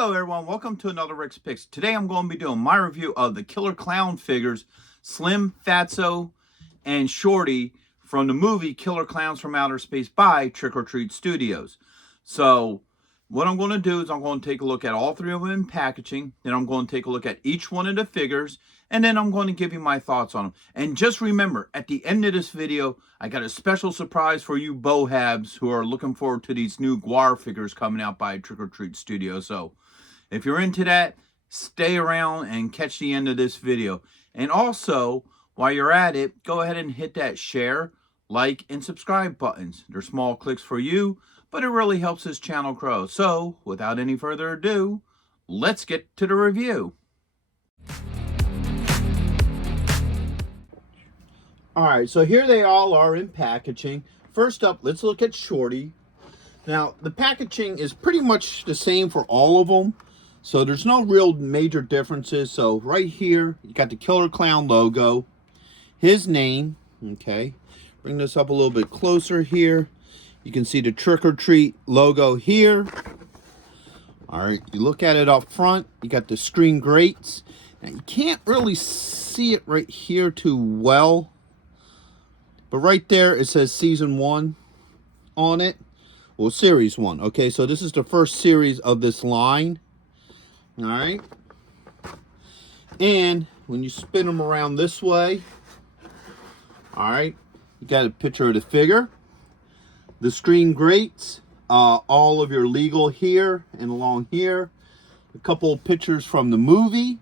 Hello everyone, welcome to another Rick's Picks. Today I'm going to be doing my review of the Killer Clown figures, Slim, Fatso, and Shorty from the movie Killer Klowns from Outer Space by Trick or Treat Studios. So what I'm going to do is I'm going to take a look at all three of them in packaging, then I'm going to take a look at each one of the figures, and then I'm going to give you my thoughts on them. And just remember, at the end of this video, I got a special surprise for you bohabs who are looking forward to these new Gwar figures coming out by Trick or Treat Studios. So if you're into that, stay around and catch the end of this video. And also, while you're at it, go ahead and hit that share, like, and subscribe buttons. They're small clicks for you, but it really helps this channel grow. So, without any further ado, let's get to the review. Alright, so here they all are in packaging. First up, let's look at Shorty. Now, the packaging is pretty much the same for all of them. So there's no real major differences. So right here, you got the Killer Clown logo, his name, okay. Bring this up a little bit closer here. You can see the Trick or Treat logo here. All right, you look at it up front, you got the screen grates. Now you can't really see it right here too well, but right there it says Season 1 on it. Well, Series 1, okay, so this is the first series of this line. All right, and when you spin them around this way, all right, you got a picture of the figure, the screen grates, all of your legal here and along here, a couple of pictures from the movie,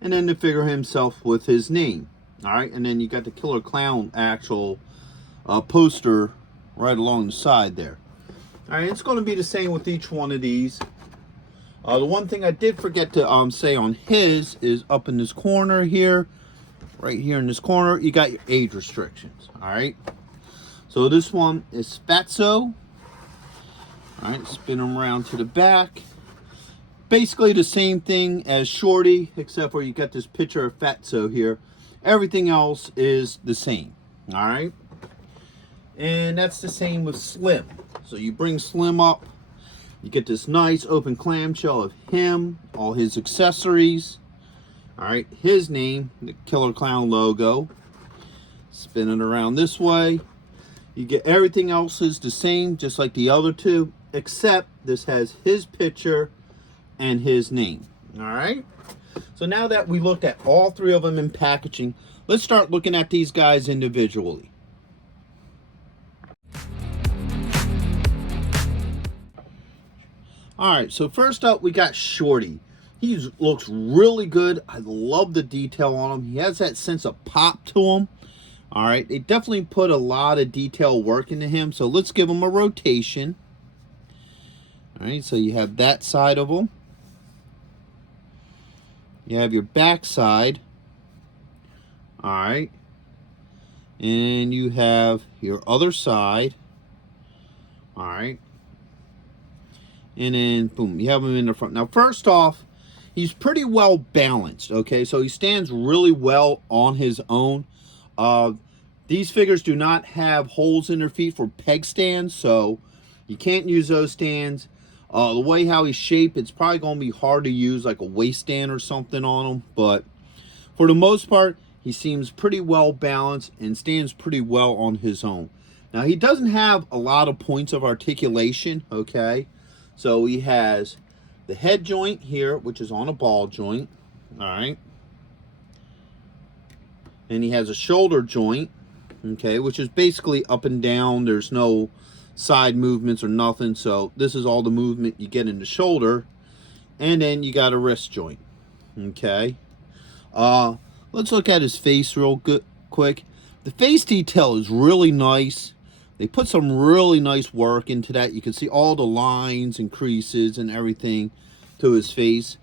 and then the figure himself with his name. All right, and then you got the Killer Clown actual poster right along the side there. All right, it's going to be the same with each one of these. The one thing I did forget to say on his is up in this corner here, right here in this corner, you got your age restrictions. All right. So this one is Fatso. All right, spin them around to the back. Basically the same thing as Shorty, except for you got this picture of Fatso here. Everything else is the same. All right. And that's the same with Slim. So you bring Slim up. You get this nice open clamshell of him, all his accessories. All right, his name, the Killer Clown logo. Spin it around this way. You get everything else is the same, just like the other two, except this has his picture and his name. All right. So now that we looked at all three of them in packaging, let's start looking at these guys individually. All right, so first up, we got Shorty. He looks really good. I love the detail on him. He has that sense of pop to him. All right, they definitely put a lot of detail work into him. So let's give him a rotation. All right, so you have that side of him. You have your back side. All right. And you have your other side. All right. And then, boom, you have him in the front. Now, first off, he's pretty well balanced, okay? So he stands really well on his own. These figures do not have holes in their feet for peg stands, so you can't use those stands. The way how he's shaped, it's probably going to be hard to use like a waist stand or something on him. But for the most part, he seems pretty well balanced and stands pretty well on his own. Now, he doesn't have a lot of points of articulation, okay? So he has the head joint here, which is on a ball joint, all right? And he has a shoulder joint, okay, which is basically up and down. There's no side movements or nothing. So this is all the movement you get in the shoulder. And then you got a wrist joint, okay? Let's look at his face real quick. The face detail is really nice. They put some really nice work into that. You can see all the lines and creases and everything to his face.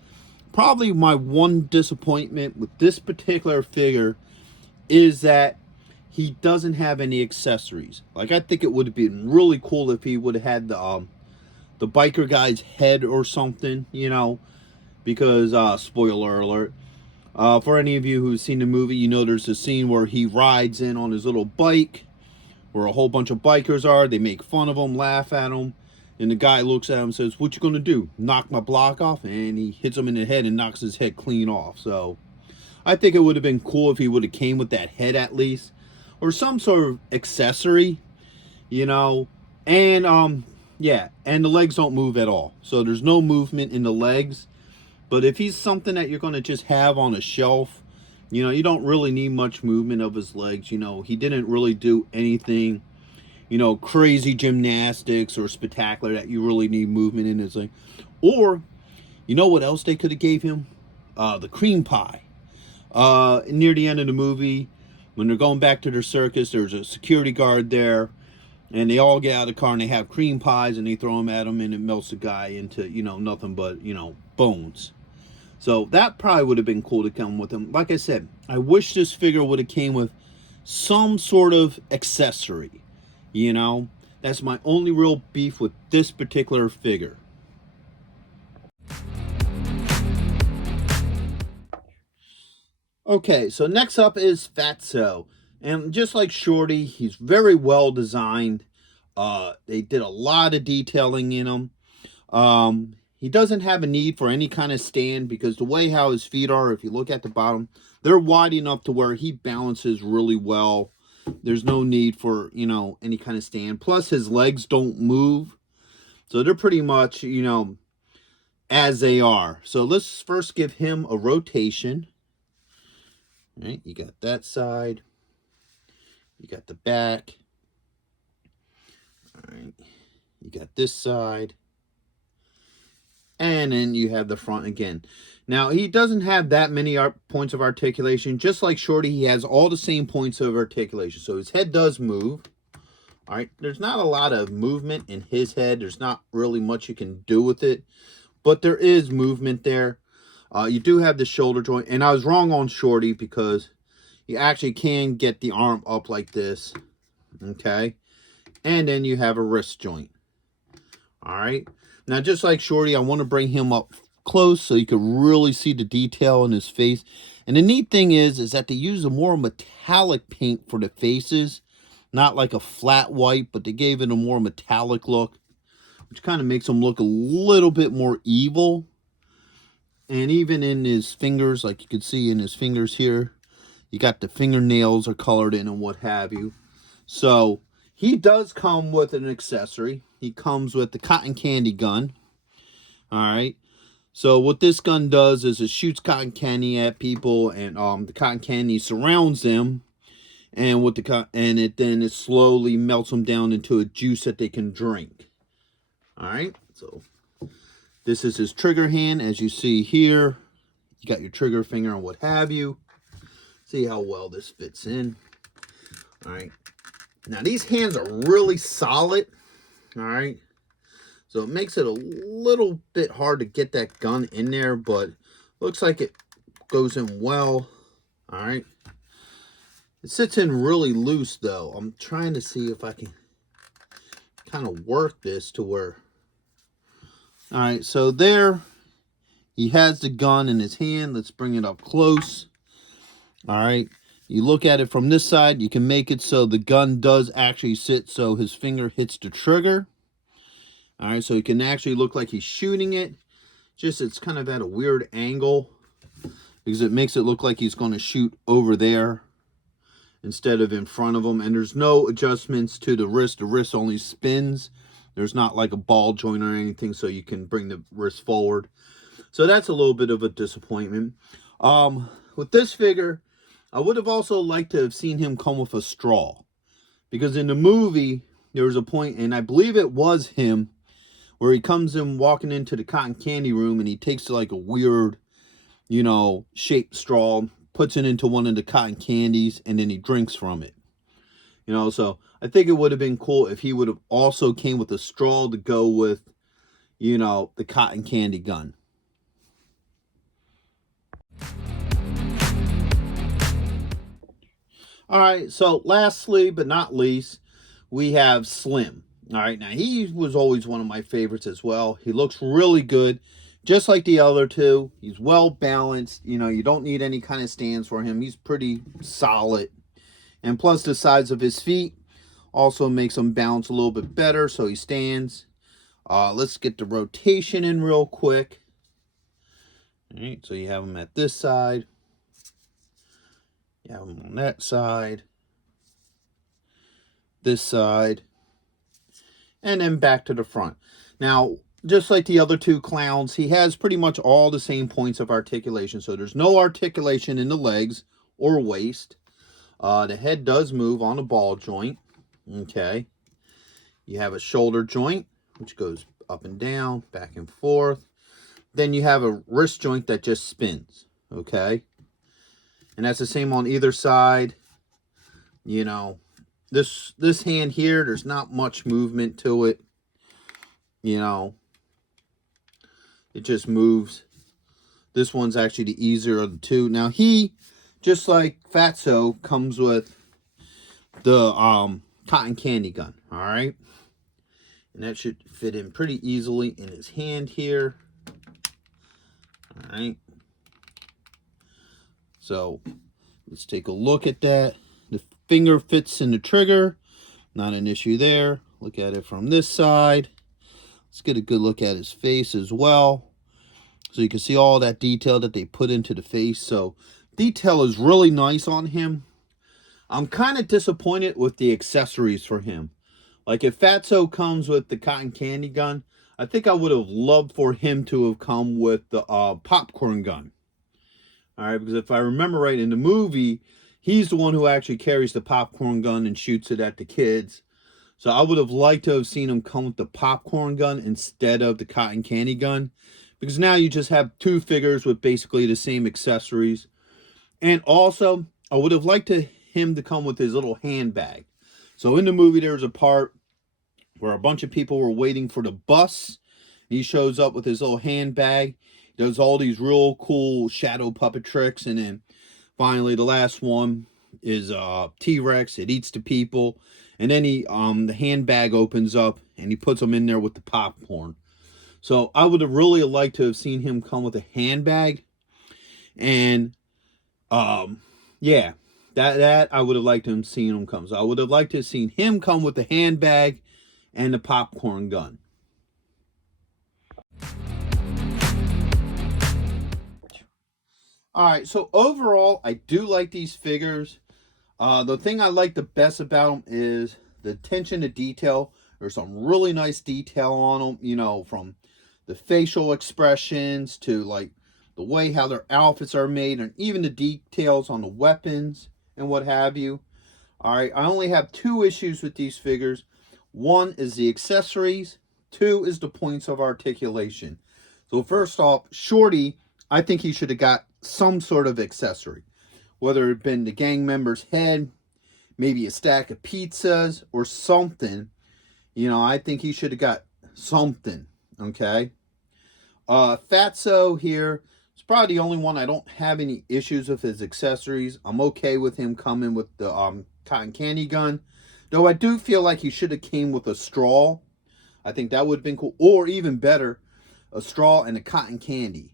Probably my one disappointment with this particular figure is that he doesn't have any accessories. Like, I think it would have been really cool if he would have had the biker guy's head or something, you know, because, spoiler alert, for any of you who've seen the movie, you know there's a scene where he rides in on his little bike, where a whole bunch of bikers are. They make fun of him, laugh at him, And the guy looks at him and says, "What you gonna do? Knock my block off?" And he hits him in the head and knocks his head clean off. So I think it would have been cool if he would have came with that head at least, or some sort of accessory, you know. And yeah, and the legs don't move at all, so there's no movement in the legs. But if he's something that you're going to just have on a shelf, you know, you don't really need much movement of his legs. You know, he didn't really do anything, you know, crazy gymnastics or spectacular that you really need movement in his leg. Or, you know what else they could have gave him? The cream pie. Near the end of the movie, when they're going back to their circus, there's a security guard there, and they all get out of the car and they have cream pies and they throw them at him, and it melts the guy into, you know, nothing but, you know, bones. So that probably would have been cool to come with him. Like I said, I wish this figure would have came with some sort of accessory. You know, that's my only real beef with this particular figure. Okay, so next up is Fatso. And just like Shorty, he's very well designed. They did a lot of detailing in him. He doesn't have a need for any kind of stand because the way how his feet are, if you look at the bottom, they're wide enough to where he balances really well. There's no need for, you know, any kind of stand. Plus, his legs don't move. So they're pretty much, you know, as they are. So let's first give him a rotation. All right, you got that side. You got the back. All right, you got this side. And then you have the front again. Now, he doesn't have that many points of articulation. Just like Shorty, he has all the same points of articulation. So his head does move. All right, there's not a lot of movement in his head. There's not really much you can do with it. But there is movement there. You do have the shoulder joint. And I was wrong on Shorty because you actually can get the arm up like this. Okay. And then you have a wrist joint. All right. Now, just like Shorty, I want to bring him up close so you can really see the detail in his face. And the neat thing is that they use a more metallic paint for the faces. Not like a flat white, but they gave it a more metallic look, which kind of makes him look a little bit more evil. And even in his fingers, like you can see in his fingers here, you got the fingernails are colored in and what have you. So he does come with an accessory. He comes with the cotton candy gun. All right. So what this gun does is it shoots cotton candy at people, and the cotton candy surrounds them, and then it slowly melts them down into a juice that they can drink. All right. So this is his trigger hand, as you see here. You got your trigger finger and what have you. See how well this fits in. All right. Now these hands are really solid. All right. So it makes it a little bit hard to get that gun in there, but looks like it goes in well. All right. It sits in really loose though. I'm trying to see if I can kind of work this to where. All right. So there he has the gun in his hand. Let's bring it up close. All right. You look at it from this side, you can make it so the gun does actually sit so his finger hits the trigger. All right, so it can actually look like he's shooting it. Just it's kind of at a weird angle because it makes it look like he's going to shoot over there instead of in front of him. And there's no adjustments to the wrist. The wrist only spins. There's not like a ball joint or anything, so you can bring the wrist forward. So that's a little bit of a disappointment. With this figure, I would have also liked to have seen him come with a straw. Because in the movie, there was a point, and I believe it was him, where he comes in walking into the cotton candy room and he takes like a weird, you know, shaped straw, puts it into one of the cotton candies, and then he drinks from it. You know, so I think it would have been cool if he would have also came with a straw to go with, you know, the cotton candy gun. All right, so lastly but not least, we have Slim. All right, now he was always one of my favorites as well. He looks really good, just like the other two. He's well balanced. You know, you don't need any kind of stands for him. He's pretty solid. And plus the size of his feet also makes him balance a little bit better, so he stands. Let's get the rotation in real quick. All right, so you have them at this side. You have them on that side. This side. And then back to the front. Now, just like the other two clowns, he has pretty much all the same points of articulation. So there's no articulation in the legs or waist. The head does move on the ball joint. Okay. You have a shoulder joint, which goes up and down, back and forth. Then you have a wrist joint that just spins. Okay. And that's the same on either side. You know, this hand here, there's not much movement to it. You know, it just moves. This one's actually the easier of the two. Now he, just like Fatso, comes with the cotton candy gun. All right. And that should fit in pretty easily in his hand here. All right. So let's take a look at that. The finger fits in the trigger. Not an issue there. Look at it from this side. Let's get a good look at his face as well. So you can see all that detail that they put into the face. So detail is really nice on him. I'm kind of disappointed with the accessories for him. Like if Fatso comes with the cotton candy gun, I think I would have loved for him to have come with the popcorn gun. All right, because if I remember right, in the movie, he's the one who actually carries the popcorn gun and shoots it at the kids. So I would have liked to have seen him come with the popcorn gun instead of the cotton candy gun. Because now you just have two figures with basically the same accessories. And also, I would have liked him to come with his little handbag. So in the movie, there's a part where a bunch of people were waiting for the bus. He shows up with his little handbag. He does all these real cool shadow puppet tricks. And then finally, the last one is T-Rex. It eats the people. And then the handbag opens up and he puts them in there with the popcorn. So I would have really liked to have seen him come with a handbag. And yeah, that I would have liked to have seen him come. So I would have liked to have seen him come with the handbag and the popcorn gun. All right, so overall, I do like these figures. The thing I like the best about them is the attention to detail. There's some really nice detail on them, you know, from the facial expressions to like the way how their outfits are made, and even the details on the weapons and what have you. All right, I only have two issues with these figures. One is the accessories. Two is the points of articulation. So first off, Shorty, I think he should have got some sort of accessory. Whether it been the gang member's head, maybe a stack of pizzas or something. You know, I think he should have got something. Okay. Fatso here is probably the only one I don't have any issues with his accessories. I'm okay with him coming with the cotton candy gun. Though I do feel like he should have came with a straw. I think that would have been cool. Or even better, a straw and a cotton candy,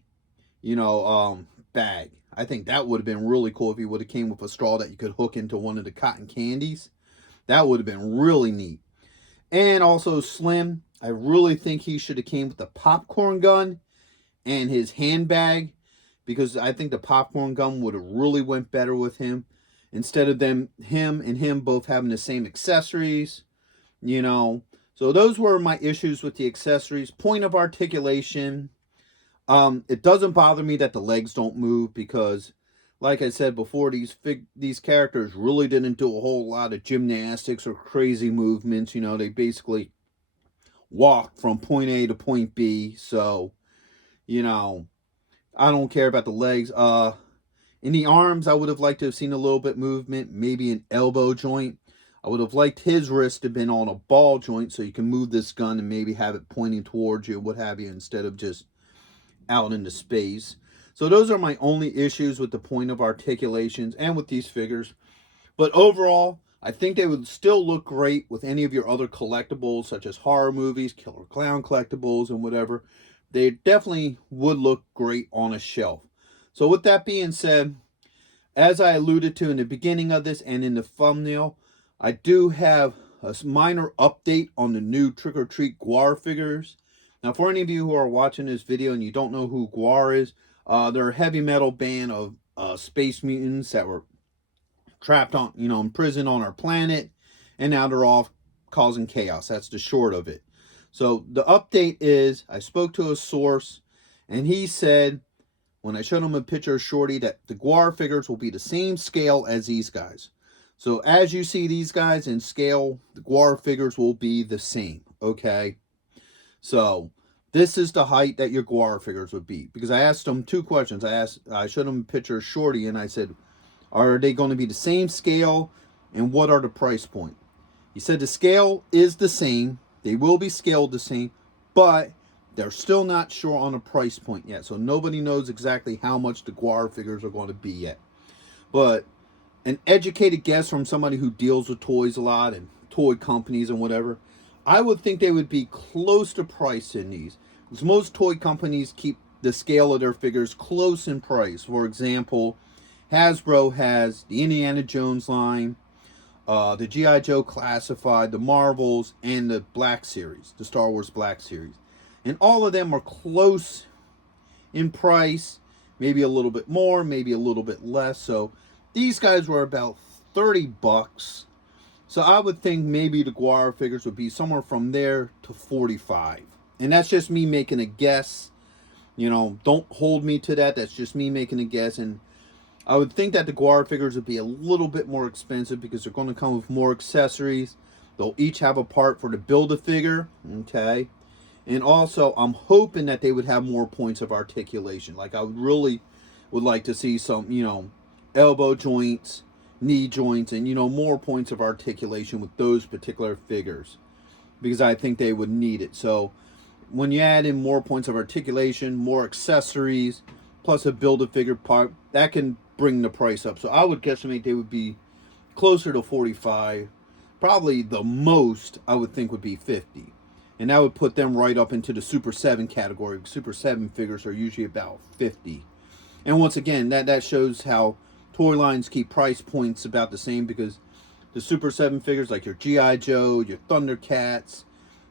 you know, bag. I think that would have been really cool if he would have came with a straw that you could hook into one of the cotton candies. That would have been really neat. And also Slim, I really think he should have came with the popcorn gun and his handbag, because I think the popcorn gun would have really went better with him. Instead of him both having the same accessories, you know. So those were my issues with the accessories. Point of articulation. It doesn't bother me that the legs don't move, because like I said before, these characters really didn't do a whole lot of gymnastics or crazy movements. You know, they basically walk from point A to point B. So, you know, I don't care about the legs. In the arms, I would have liked to have seen a little bit movement, maybe an elbow joint. I would have liked his wrist to have been on a ball joint so you can move this gun and maybe have it pointing towards you, what have you, instead of just out into space. So those are my only issues with the point of articulations and with these figures. But overall, I think they would still look great with any of your other collectibles, such as horror movies, Killer Clown collectibles, and whatever. They definitely would look great on a shelf. So with that being said, as I alluded to in the beginning of this and in the thumbnail, I do have a minor update on the new Trick or Treat Gwar figures. Now, for any of you who are watching this video and you don't know who Gwar is, they're a heavy metal band of space mutants that were trapped on, in prison on our planet, and now they're off causing chaos. That's the short of it. So the update is, I spoke to a source, and he said, when I showed him a picture of Shorty, that the Gwar figures will be the same scale as these guys. So as you see these guys in scale, the Gwar figures will be the same, okay? So this is the height that your Gwar figures would be. Because I asked him two questions. I showed him a picture of Shorty, and I said, are they going to be the same scale, and what are the price point? He said the scale is the same. They will be scaled the same, but they're still not sure on a price point yet. So nobody knows exactly how much the Gwar figures are going to be yet. But an educated guess from somebody who deals with toys a lot and toy companies and whatever, I would think they would be close to price in these. Because most toy companies keep the scale of their figures close in price. For example, Hasbro has the Indiana Jones line, the G.I. Joe Classified, the Marvels, and the Black Series, the Star Wars Black Series. And all of them are close in price, maybe a little bit more, maybe a little bit less. So these guys were about 30 bucks. So I would think maybe the Gwar figures would be somewhere from there to 45. And that's just me making a guess. Don't hold me to that. That's just me making a guess. And I would think that the Gwar figures would be a little bit more expensive because they're going to come with more accessories. They'll each have a part for the Build-A-Figure, okay? And also, I'm hoping that they would have more points of articulation. Like, I would like to see some, elbow joints, knee joints, and, more points of articulation with those particular figures. Because I think they would need it. So, when you add in more points of articulation, more accessories, plus a Build-A-Figure part, that can bring the price up. So I would guesstimate they would be closer to 45. Probably the most I would think would be 50. And that would put them right up into the Super 7 category. Super 7 figures are usually about 50. And once again, that shows how toy lines keep price points about the same, because the Super 7 figures, like your G.I. Joe, your Thundercats,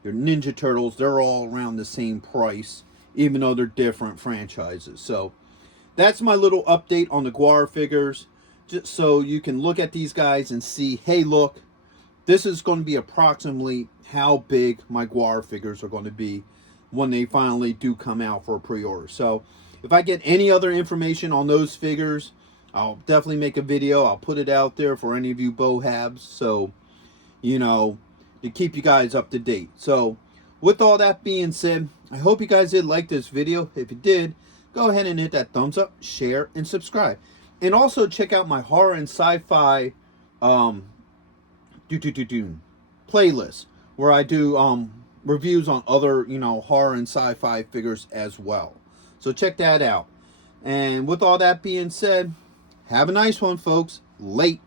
your Ninja Turtles, they're all around the same price, even though they're different franchises. So that's my little update on the Gwar figures, just so you can look at these guys and see, hey, look, this is going to be approximately how big my Gwar figures are going to be when they finally do come out for a pre-order. So if I get any other information on those figures, I'll definitely make a video. I'll put it out there for any of you bohabs, so, to keep you guys up to date. So with all that being said, I hope you guys did like this video. If you did, go ahead and hit that thumbs up, share, and subscribe. And also check out my horror and sci-fi playlist, where I do reviews on other, horror and sci-fi figures as well. So check that out. And with all that being said, have a nice one, folks. Late.